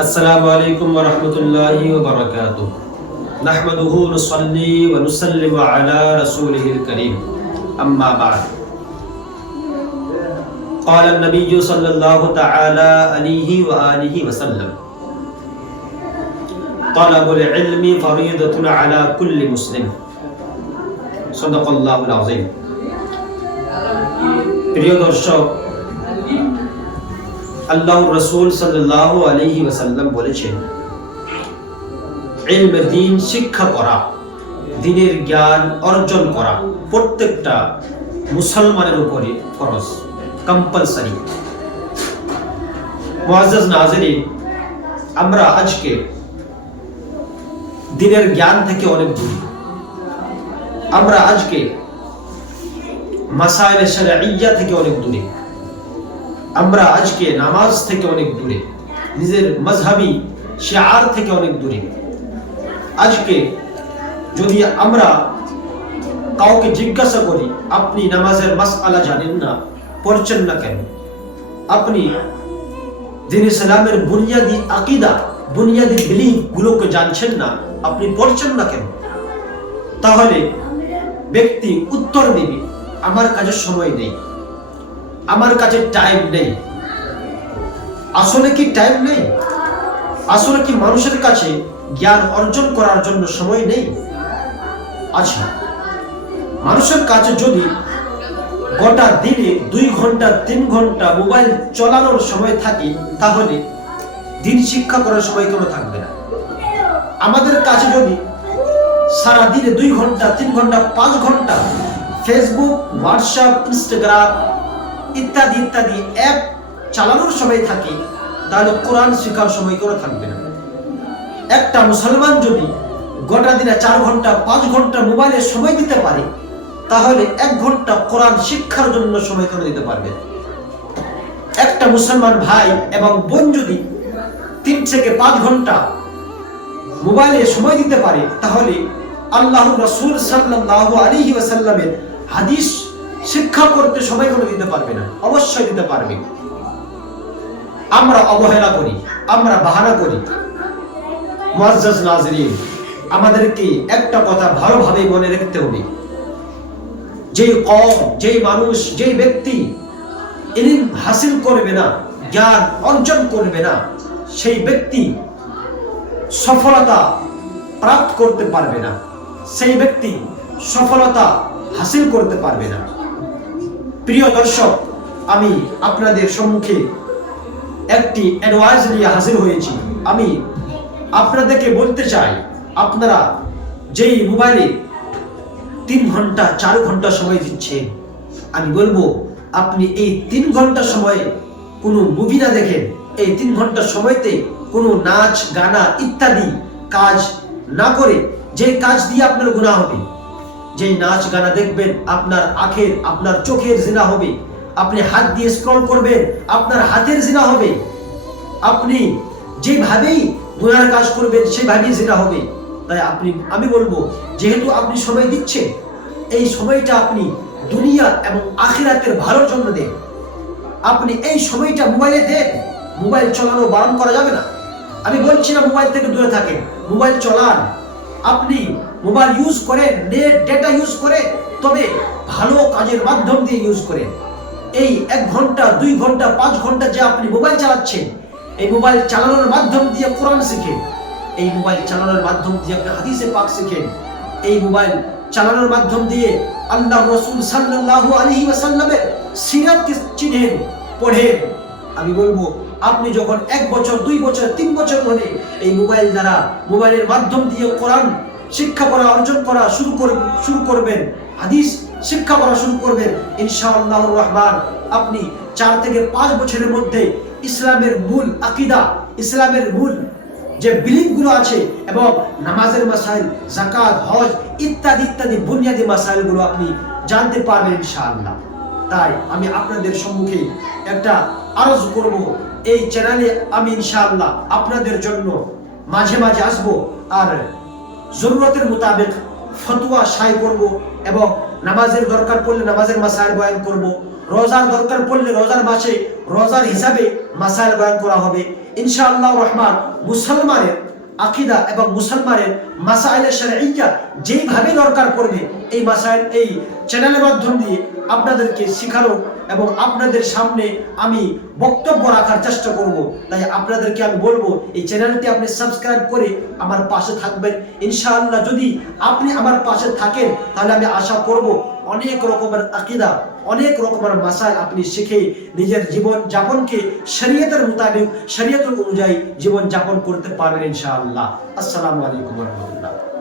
السلام عليكم ورحمة الله وبركاته نحمده ونصلي ونسلم على رسوله الكريم أما بعد قال النبي صلى الله تعالى عليه وآله وسلم طلب العلم فريضة على كل مسلم صدق الله العظيم প্রিয় দর্শক, আল্লাহর রাসূল সাল্লাল্লাহু আলাইহি ওয়াসাল্লাম বলেছেন, ইলম দ্বীন শিক্ষা করা, দ্বীনের জ্ঞান অর্জন করা প্রত্যেকটা মুসলমানের উপরে ফরজ, কম্পালসারি। মুআজ্জাজ নাযিরিন, আমরা আজকে দ্বীনের জ্ঞান থেকে অনেক দূরে। আমরা আজকে মাসাইলে শরঈয়্যা থেকে অনেক দূরে। আমরা আজকে নামাজ থেকে অনেক দূরে, নিজের মাযহাবী শিআর থেকে অনেক দূরে। আজকে যদি আমরা কাউকে জিজ্ঞাসা করি, আপনি নামাজের মাসআলা জানেন না, পড়ছেন না কেন? আপনি দ্বীন ইসলামের বুনিয়াদি আকীদা, বুনিয়াদি বিলিফ গুলোকে জানছেন না, আপনি পড়ছেন না কেন? তাহলে ব্যক্তি উত্তর দিবে, আমার কাছে সময় নেই, আমার কাছে টাইম নেই। আসলে কি টাইম নেই? আসলে কি মানুষের কাছে জ্ঞান অর্জন করার জন্য সময় নেই? আছে। মানুষের কাছে যদি গোটা দিনে 2 ঘন্টা 3 ঘন্টা মোবাইল চালানোর সময় থাকে, তাহলে দিন শিক্ষা করার সময় কেন থাকবে না? আমাদের কাছে যদি সারা দিনে 2 ঘন্টা 3 ঘন্টা 5 ঘন্টা ফেসবুক, হোয়াটসঅ্যাপ, ইনস্টাগ্রাম ইত্যাদি ইত্যাদি অ্যাপ চালানোর সময় থাকে, তাহলে কোরআন শেখার সময় কেন থাকবে না? একটা মুসলমান যদি গোটা দিনে 4 ঘন্টা 5 ঘন্টা মোবাইলে সময় দিতে পারে, তাহলে 1 ঘন্টা কোরআন শিক্ষার জন্য সময় কেন দিতে পারবে? একটা মুসলমান ভাই এবং বোন যদি 3 থেকে 5 ঘন্টা মোবাইলে সময় দিতে পারে, তাহলে আল্লাহর রাসূল সাল্লাল্লাহু আলাইহি ওয়াসাল্লামের হাদিস শিক্ষা করতে সময় কেন দিতে পারবে না? অবশ্যই দিতে পারবে। আমরা অবহেলা করি, আমরা বাহানা করি। মুআজ্জাজ নাযিরিন, আমাদেরকে একটা কথা ভালোভাবে মনে রাখতে হবে, যেই কওম, যেই মানুষ, যেই ব্যক্তি ইলম হাসিল করবে না, জ্ঞান অর্জন করবে না, সেই ব্যক্তি সফলতা প্রাপ্ত করতে পারবে না, সেই ব্যক্তি সফলতা হাসিল করতে পারবে না। প্রিয় দর্শক, আমি আপনাদের সম্মুখে একটি অ্যাডভাইস নিয়ে হাজির হয়েছি। আমি আপনাদেরকে বলতে চাই, আপনারা যেই মোবাইলে 3 ঘন্টা 4 ঘন্টা সময় দিচ্ছেন, আমি বলবো আপনি এই 3 ঘন্টা সময় কোনো মুভি না দেখেন, এই 3 ঘন্টা সময়তে কোনো নাচ গানা ইত্যাদি কাজ না করে, যে কাজ দিয়ে আপনার গুনাহ হবে, যে নাচ গানা দেখবেন, আপনার আখের, আপনার চোখের জিনা হবে। আপনি হাত দিয়ে স্ক্রল করবেন, আপনার হাতের জিনা হবে। আপনি যেভাবেই গুনার কাজ করবেন, সেভাবেই জিনা হবে। তাই আমি বলবো, যেহেতু আপনি সময় দিচ্ছেন, এই সময়টা আপনি দুনিয়া এবং আখিরাতের ভালোর জন্য দেন। আপনি এই সময়টা মোবাইলে দেন। মোবাইল চালানো বারণ করা যাবে না, আমি বলছি না মোবাইল থেকে দূরে থাকেন, মোবাইল চালান। আপনি মোবাইল ইউজ করেন, নেট ডেটা ইউজ করেন, তবে ভালো কাজের মাধ্যম দিয়ে ইউজ করেন। এই 1 ঘন্টা 2 ঘন্টা 5 ঘন্টা যে আপনি মোবাইল চালাচ্ছেন, এই মোবাইল চালানোর মাধ্যম দিয়ে কোরআন শিখেন, এই মোবাইল চালানোর মাধ্যম দিয়ে আপনি হাদিসে পাক শিখেন, এই মোবাইল চালানোর মাধ্যম দিয়ে আল্লাহর রাসূল সাল্লাল্লাহু আলাইহি ওয়াসাল্লামের সিরাতকে চিনেন, পড়েন। আমি বলবো, আপনি যখন 1 বছর 2 বছর 3 বছর ধরে এই মোবাইল দ্বারা, মোবাইলের মাধ্যম দিয়ে কোরআন শিক্ষা করা, অর্জন করা শুরু করবেন, হাদিস শিক্ষা করা শুরু করবেন, ইনশাআল্লাহুর রহমান আপনি 4 থেকে 5 বছরের মধ্যে ইসলামের মূল আকীদা, ইসলামের মূল যে বিলিফগুলো আছে এবং নামাজের মাসাইল, যাকাত, হজ ইত্যাদি ইত্যাদি বুনিয়াদি মাসাইলগুলো আপনি জানতে পারবেন ইনশাআল্লাহ। তাই আমি আপনাদের সম্মুখে একটা আরজ করব, এই চ্যানেলে আমি ইনশাআল্লাহ আপনাদের জন্য মাঝে মাঝে আসব, আর জরুরতের মোতাবেক ফতোয়া শায়ী করব এবং নামাজের দরকার পড়লে নামাজের মাসাইল বয়ান করব। রোজার দরকার পড়লে রোজার মাসে রোজার হিসাবে মাসাইল বয়ান করা হবে ইনশাআল্লাহ রহমান। মুসলমানের আকীদা এবং মুসলমানের মাসাইলে শারঈয়্যা যেইভাবে দরকার পড়বে এই মাসাইল এই চ্যানেলের মাধ্যম দিয়ে আপনাদেরকে শেখানো এবং আপনাদের সামনে আমি বক্তব্য রাখার চেষ্টা করব। তাই আপনাদেরকে আমি বলবো এই চ্যানেলটি আপনি সাবস্ক্রাইব করে আমার পাশে থাকবেন ইনশাআল্লাহ। যদি আপনি আমার পাশে থাকেন তাহলে আমি আশা করব অনেক রকমের আকীদা, অনেক রকমের মাসাইল আপনি শিখে নিজের জীবন যাপনকে শরীয়তের মোতাবেক শরীয়ত অনুযায়ী জীবন যাপন করতে পারবেন ইনশাআল্লাহ। আসসালামু আলাইকুম ওয়া রাহমাতুল্লাহ।